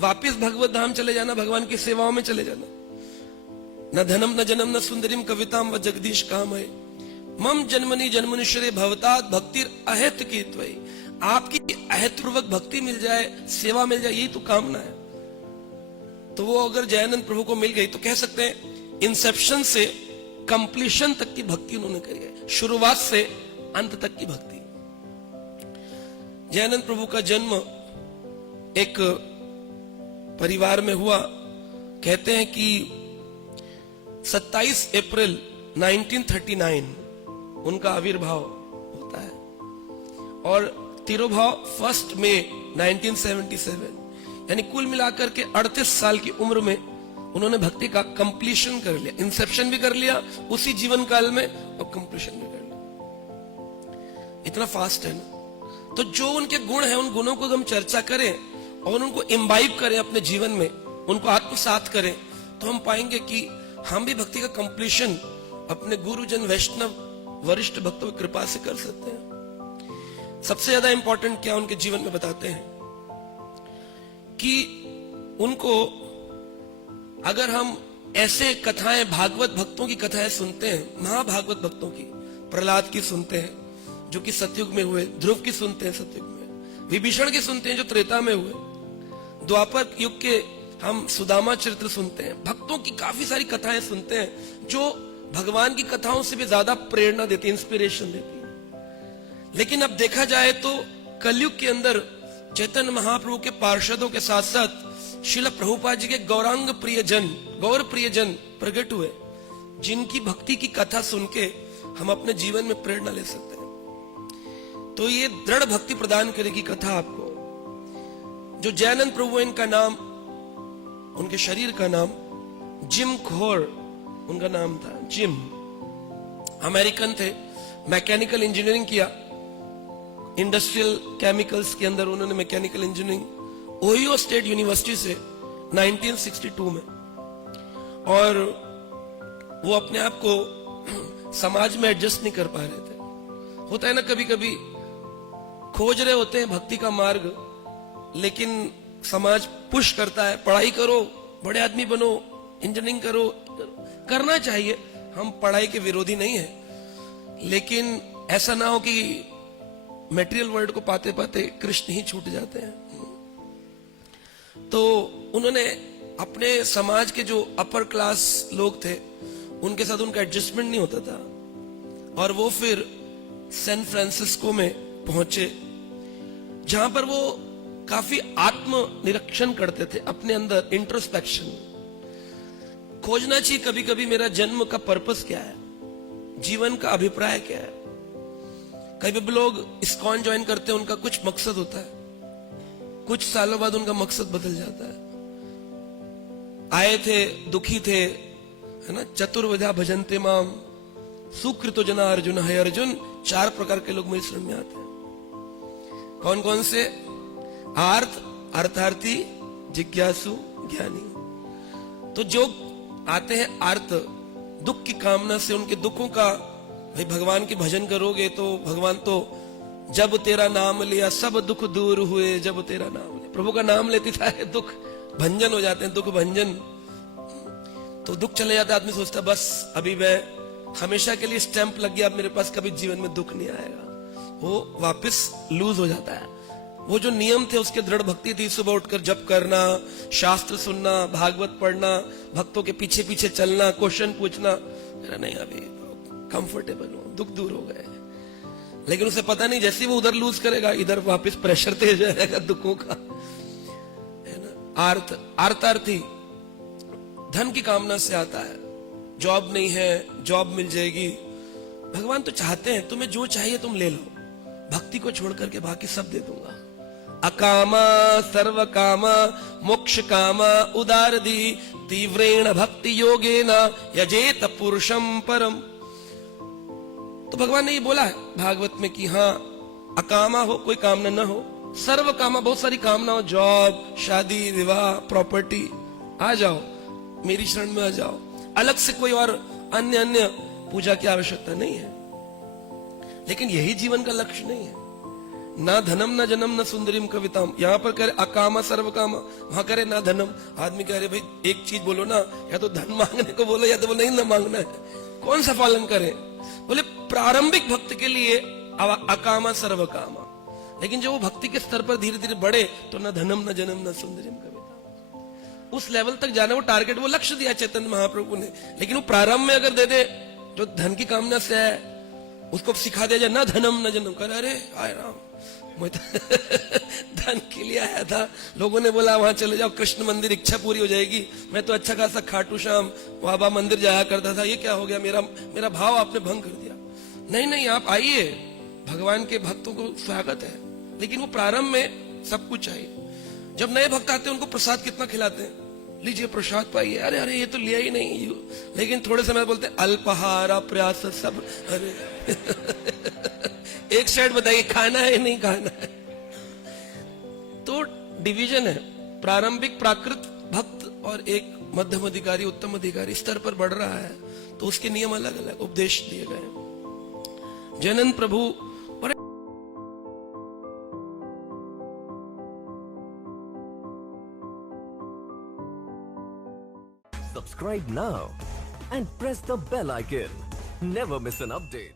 वापिस भगवत धाम चले जाना, भगवान की सेवाओं में चले जाना। न धनम न जनम न सुंदरीम कविताम व जगदीश काम है मम जन्मनि जन्मनुष्यरे भवतात भक्तिर अहित की त्वयि। आपकी अहित पूर्वक भक्ति मिल जाए, सेवा मिल जाए, यही तो कामना है। तो वो अगर जयानंद प्रभु को मिल गई तो कह सकते हैं इंसेप्शन से कंप्लीशन तक की भक्ति उन्होंने करी है, शुरुआत से अंत तक की भक्ति। जयानंद प्रभु का जन्म एक परिवार में हुआ। कहते हैं कि 27 अप्रैल 1939 उनका आविर्भाव होता है और तिरुभाव 1 मई 1977, यानी कुल मिलाकर के 38 साल की उम्र में उन्होंने भक्ति का कंप्लीशन कर लिया। इंसेप्शन भी कर लिया उसी जीवन काल में और कंप्लीशन भी कर लिया। इतना फास्ट है ना। तो जो उनके गुण हैं, उन गुणों को हम चर्चा करें और उनको इम्बाइब करें अपने जीवन में, उनको आत्मसात करें, तो हम पाएंगे कि हम भी भक्ति का कंप्लीशन अपने गुरुजन वैष्णव वरिष्ठ भक्तों की कृपा से कर सकते हैं। सबसे ज्यादा इंपॉर्टेंट क्या उनके जीवन में बताते हैं कि उनको अगर हम ऐसे कथाएं, भागवत भक्तों की कथाएं सुनते हैं, महाभागवत भक्तों की, प्रहलाद की सुनते हैं जो कि सतयुग में हुए, ध्रुव की सुनते हैं सतयुग में, विभीषण की सुनते हैं जो त्रेता में हुए, द्वापर युग के हम सुदामा चरित्र सुनते हैं, भक्तों की काफी सारी कथाएं सुनते हैं जो भगवान की कथाओं से भी ज्यादा प्रेरणा देती, इंस्पिरेशन देती है। लेकिन अब देखा जाए तो कलयुग के अंदर चैतन्य महाप्रभु के पार्षदों के साथ साथ श्रील प्रभुपाद जी के गौरांग प्रियजन, गौर प्रियजन प्रकट हुए, जिनकी भक्ति की कथा सुन के हम अपने जीवन में प्रेरणा ले सकते हैं। तो ये दृढ़ भक्ति प्रदान करेगी कथा आपको। जो जयानंद प्रभु, इनका नाम, उनके शरीर का नाम जिम खोर उनका नाम था। जिम अमेरिकन थे, मैकेनिकल इंजीनियरिंग किया, इंडस्ट्रियल केमिकल्स के अंदर उन्होंने mechanical engineering Ohio state university से 1962 में। और वो अपने आप को समाज में एडजस्ट नहीं कर पा रहे थे। होता है ना, कभी कभी खोज रहे होते हैं भक्ति का मार्ग, लेकिन समाज पुश करता है, पढ़ाई करो, बड़े आदमी बनो, इंजीनियरिंग करो। करना चाहिए, हम पढ़ाई के विरोधी नहीं है, लेकिन ऐसा ना हो कि मटेरियल वर्ल्ड को पाते पाते कृष्ण ही छूट जाते हैं। तो उन्होंने अपने समाज के जो अपर क्लास लोग थे उनके साथ उनका एडजस्टमेंट नहीं होता था और वो फिर सैन फ्रांसिस्को में पहुंचे, जहां पर वो काफी आत्म निरीक्षण करते थे, अपने अंदर इंट्रोस्पेक्शन। खोजना चाहिए कभी कभी मेरा जन्म का पर्पस क्या है, जीवन का अभिप्राय क्या है। कभी भी लोग इस्कॉन ज्वाइन करते हैं, उनका कुछ मकसद होता है, कुछ सालों बाद उनका मकसद बदल जाता है। आए थे, दुखी थे, है ना, चतुर्विधा भजन्ते माम सुकृतो जना अर्जुन है। अर्जुन 4 प्रकार के लोग मेरे शरण में आते हैं। कौन कौन से? आर्थ, अर्थार्थी, जिज्ञासु, ज्ञानी। तो जो आते हैं आर्त, दुख की कामना से, उनके दुखों का, भाई भगवान के भजन करोगे तो भगवान तो जब तेरा नाम लिया सब दुख दूर हुए, जब तेरा नाम लिया, प्रभु का नाम लेते था दुख भंजन हो जाते हैं, दुख भंजन। तो दुख चले जाता है, आदमी सोचता बस अभी मैं हमेशा के लिए स्टैंप लग गया, अब मेरे पास कभी जीवन में दुख नहीं आएगा। वो वापस लूज हो जाता है। वो जो नियम थे उसके दृढ़ भक्ति थी, सुबह उठकर जप करना, शास्त्र सुनना, भागवत पढ़ना, भक्तों के पीछे पीछे चलना, क्वेश्चन पूछना। नहीं, अभी कंफर्टेबल हो, दुख दूर हो गए। लेकिन उसे पता नहीं, जैसे वो उधर लूज करेगा इधर वापस प्रेशर तेज जाएगा दुखों का, है ना। आर्तार्थी धन की कामना से आता है, जॉब नहीं है, जॉब मिल जाएगी। भगवान तो चाहते हैं तुम्हें जो चाहिए तुम ले लो, भक्ति को छोड़ करके बाकी सब दे दूंगा। अकामा सर्व कामा मोक्ष कामा उदारदी तीव्रेण भक्ति योगेन यजेत पुरुषम परम। तो भगवान ने ये बोला है भागवत में कि हाँ, अकामा हो, कोई कामना न हो, सर्व कामा, बहुत सारी कामना हो, जॉब, शादी, विवाह, प्रॉपर्टी, आ जाओ मेरी शरण में, आ जाओ। अलग से कोई और अन्य पूजा की आवश्यकता नहीं है। लेकिन यही जीवन का लक्ष्य नहीं है। ना धनम ना जन्म न सुंदरीम कविताम, यहाँ पर करे अकामा सर्व काम, वहां करे ना धनम। आदमी कह रहे भाई एक चीज बोलो ना, या तो धन मांगने को बोलो या तो बोलो नहीं ना मांगना है, कौन सा पालन करें? बोले प्रारंभिक भक्त के लिए अकामा सर्व कामा, लेकिन जो वो भक्ति के स्तर पर धीरे धीरे बढ़े तो ना धनम न जन्म न सुंदरीम कविताम, उस लेवल तक जाना, वो टारगेट, वो लक्ष्य दिया चैतन्य महाप्रभु ने। लेकिन वो प्रारंभ में अगर दे दे, जो धन की कामना से है उसको सिखा दिया जाए ना धनम न जन्म, कर अरे आय राम मैं तो धन के लिए आया था, लोगों ने बोला वहां चले जाओ कृष्ण मंदिर, इच्छा पूरी हो जाएगी, मैं तो अच्छा खासा खाटू श्याम बाबा मंदिर जाया करता था, ये क्या हो गया, मेरा भाव आपने भंग कर दिया। नहीं नहीं, आप आइए, भगवान के भक्तों को स्वागत है, लेकिन वो प्रारंभ में सब कुछ चाहिए। जब नए भक्त आते हैं उनको प्रसाद कितना खिलाते हैं, लीजिए प्रसाद पाइए, अरे अरे ये तो लिया ही नहीं, लेकिन थोड़े समय बोलते हैं अल्पहारा प्रयास सब, अरे एक साइड बताइए खाना है नहीं खाना है। तो डिवीजन है, प्रारंभिक प्राकृत भक्त और एक मध्यम अधिकारी उत्तम अधिकारी स्तर पर बढ़ रहा है, तो उसके नियम अलग अलग उपदेश दिए गए। जैनन प्रभु बड़े Subscribe now and press the bell icon. Never miss an update.